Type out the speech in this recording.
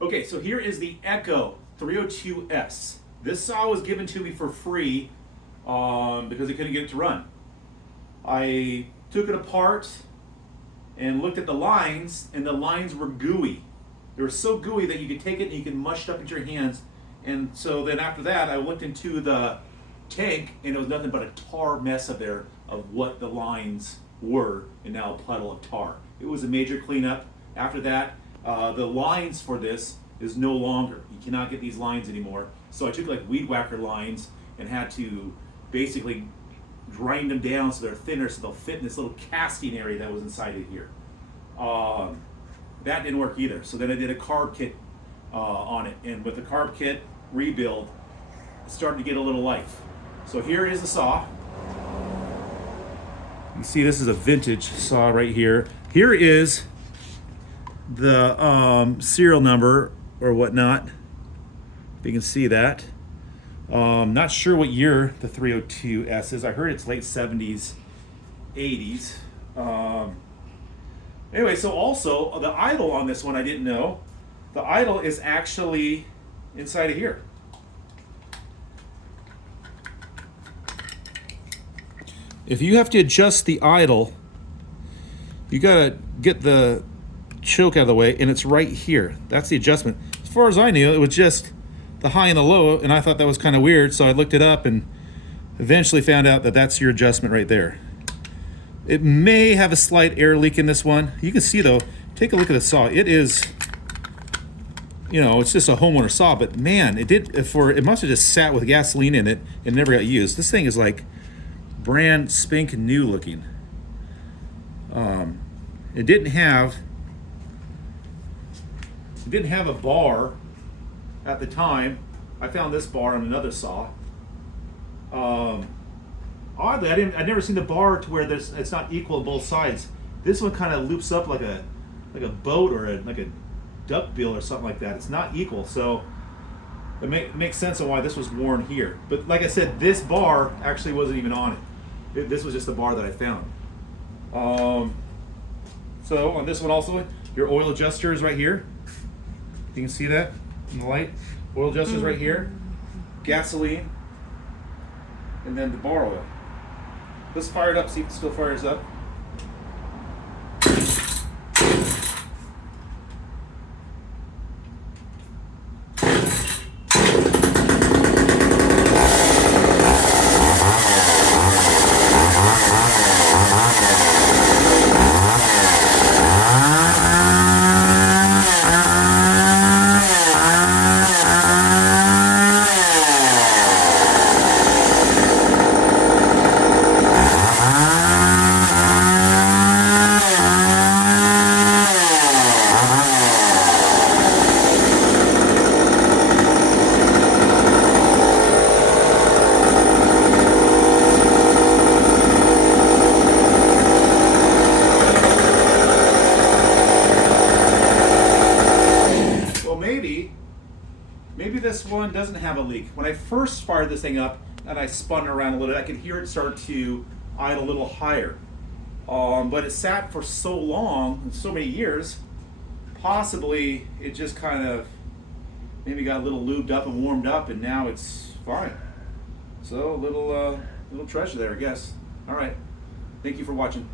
Okay, so here is the Echo 302S. This saw was given to me for free because I couldn't get it to run. I took it apart and looked at the lines, and the lines were gooey. They were so gooey that you could take it and you could mush it up into your hands. And so then after that, I looked into the tank, and it was nothing but a tar mess up there of what the lines were, and now a puddle of tar. It was a major cleanup. After that, the lines for this is no longer. You cannot get these lines anymore. So I took like weed whacker lines and had to basically grind them down so they're thinner, so they'll fit in this little casting area that was inside of here. That didn't work either. So then I did a carb kit on it, and with the carb kit rebuild, it started to get a little life. So here is the saw. You see, this is a vintage saw right here. Here is the serial number or whatnot. If you can see that. Not sure what year the 302S is. I heard it's late 70s, 80s. Anyway, so also the idle on this one I didn't know. The idle is actually inside of here. If you have to adjust the idle, you gotta get the choke out of the way, and it's right here. That's the adjustment. As far as I knew, it was just the high and the low, and I thought that was kind of weird, so I looked it up and eventually found out that that's your adjustment right there. It may have a slight air leak in this one. You can see though, take a look at the saw. It is, you know, it's just a homeowner saw, but man, it must have just sat with gasoline in it and never got used. This thing is like brand spanking new looking. It didn't have a bar at the time. I found this bar on another saw. Oddly, I'd never seen the bar to where it's not equal on both sides. This one kind of loops up like a boat or like a duck bill or something like that. It's not equal, so it makes sense on why this was worn here. But like I said, this bar actually wasn't even on it. This was just the bar that I found. So on this one also, your oil adjuster is right here. You can see that in the light. Oil adjuster is right here. Gasoline. And then the bar oil. Let's fire it up, see if it still fires up. Maybe this one doesn't have a leak. When I first fired this thing up and I spun around a little bit, I could hear it start to idle a little higher. But it sat for so long, so many years, possibly it just kind of maybe got a little lubed up and warmed up, and now it's fine. So a little treasure there, I guess. All right. Thank you for watching.